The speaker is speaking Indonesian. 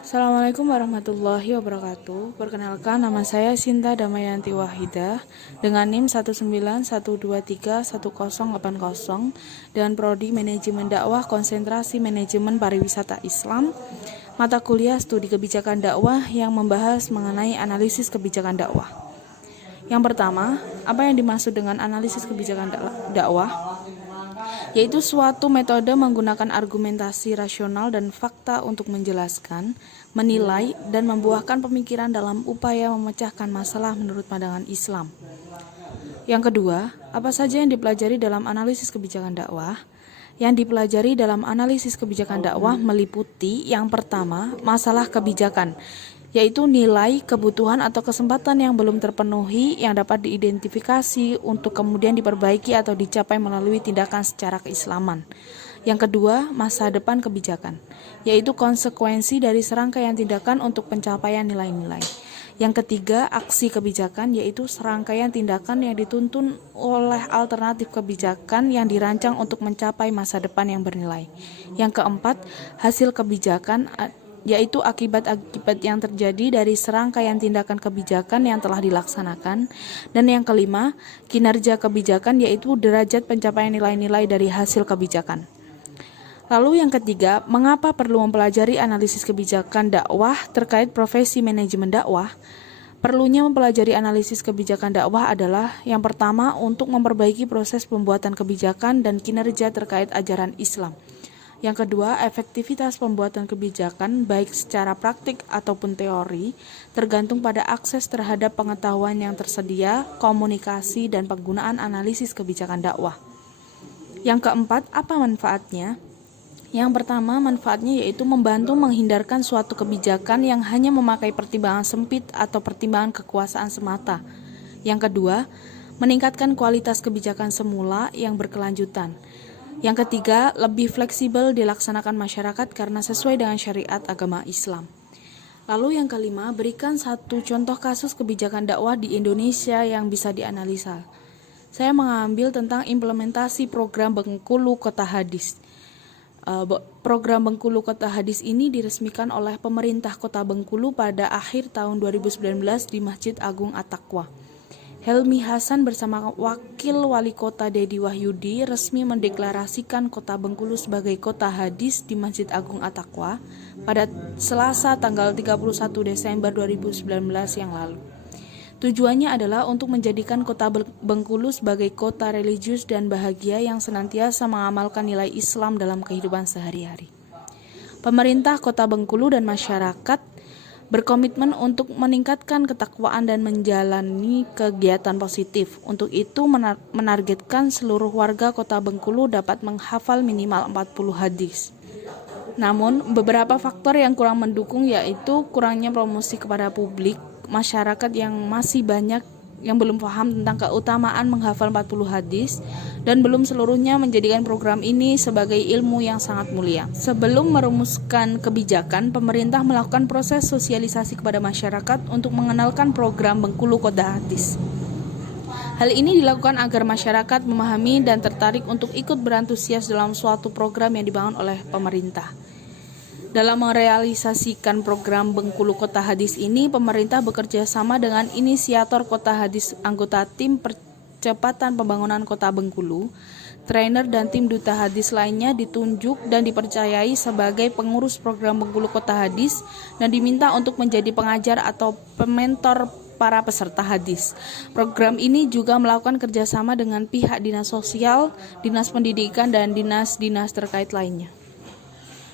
Assalamualaikum warahmatullahi wabarakatuh. Perkenalkan, nama saya Sinta Damayanti Wahidah dengan NIM 191231080 dan Prodi Manajemen Dakwah Konsentrasi Manajemen Pariwisata Islam, mata kuliah Studi Kebijakan Dakwah yang membahas mengenai analisis kebijakan dakwah. Yang pertama, apa yang dimaksud dengan analisis kebijakan dakwah? Yaitu suatu metode menggunakan argumentasi rasional dan fakta untuk menjelaskan, menilai, dan membuahkan pemikiran dalam upaya memecahkan masalah menurut pandangan Islam. Yang kedua, apa saja yang dipelajari dalam analisis kebijakan dakwah? Yang dipelajari dalam analisis kebijakan dakwah meliputi yang pertama, masalah kebijakan, yaitu nilai, kebutuhan, atau kesempatan yang belum terpenuhi yang dapat diidentifikasi untuk kemudian diperbaiki atau dicapai melalui tindakan secara keislaman. Yang kedua, masa depan kebijakan, yaitu konsekuensi dari serangkaian tindakan untuk pencapaian nilai-nilai. Yang ketiga, aksi kebijakan, yaitu serangkaian tindakan yang dituntun oleh alternatif kebijakan yang dirancang untuk mencapai masa depan yang bernilai. Yang keempat, hasil kebijakan, yaitu akibat-akibat yang terjadi dari serangkaian tindakan kebijakan yang telah dilaksanakan. Dan yang kelima, kinerja kebijakan, yaitu derajat pencapaian nilai-nilai dari hasil kebijakan. Lalu yang ketiga, mengapa perlu mempelajari analisis kebijakan dakwah terkait profesi manajemen dakwah? Perlunya mempelajari analisis kebijakan dakwah adalah yang pertama untuk memperbaiki proses pembuatan kebijakan dan kinerja terkait ajaran Islam. Yang kedua, efektivitas pembuatan kebijakan baik secara praktik ataupun teori tergantung pada akses terhadap pengetahuan yang tersedia, komunikasi, dan penggunaan analisis kebijakan dakwah. Yang keempat, apa manfaatnya? Yang pertama, manfaatnya yaitu membantu menghindarkan suatu kebijakan yang hanya memakai pertimbangan sempit atau pertimbangan kekuasaan semata. Yang kedua, meningkatkan kualitas kebijakan semula yang berkelanjutan. Yang ketiga, lebih fleksibel dilaksanakan masyarakat karena sesuai dengan syariat agama Islam. Lalu yang kelima, berikan satu contoh kasus kebijakan dakwah di Indonesia yang bisa dianalisa. Saya mengambil tentang implementasi program Bengkulu Kota Hadis. Program Bengkulu Kota Hadis ini diresmikan oleh pemerintah Kota Bengkulu pada akhir tahun 2019 di Masjid Agung At-Taqwa. Helmi Hasan bersama Wakil Wali Kota Dedi Wahyudi resmi mendeklarasikan Kota Bengkulu sebagai Kota Hadis di Masjid Agung At-Taqwa pada Selasa tanggal 31 Desember 2019 yang lalu. Tujuannya adalah untuk menjadikan Kota Bengkulu sebagai kota religius dan bahagia yang senantiasa mengamalkan nilai Islam dalam kehidupan sehari-hari. Pemerintah Kota Bengkulu dan masyarakat berkomitmen untuk meningkatkan ketakwaan dan menjalani kegiatan positif. Untuk itu menargetkan seluruh warga Kota Bengkulu dapat menghafal minimal 40 hadis. Namun, beberapa faktor yang kurang mendukung yaitu kurangnya promosi kepada publik, masyarakat yang masih banyak yang belum paham tentang keutamaan menghafal 40 hadis dan belum seluruhnya menjadikan program ini sebagai ilmu yang sangat mulia. Sebelum merumuskan kebijakan, pemerintah melakukan proses sosialisasi kepada masyarakat untuk mengenalkan program Bengkulu Kota Hadis. Hal ini dilakukan agar masyarakat memahami dan tertarik untuk ikut berantusias dalam suatu program yang dibangun oleh pemerintah. Dalam merealisasikan program Bengkulu Kota Hadis ini, pemerintah bekerja sama dengan inisiator Kota Hadis, anggota tim percepatan pembangunan Kota Bengkulu, trainer dan tim duta hadis lainnya ditunjuk dan dipercayai sebagai pengurus program Bengkulu Kota Hadis dan diminta untuk menjadi pengajar atau pementor para peserta hadis. Program ini juga melakukan kerjasama dengan pihak dinas sosial, dinas pendidikan, dan dinas-dinas terkait lainnya.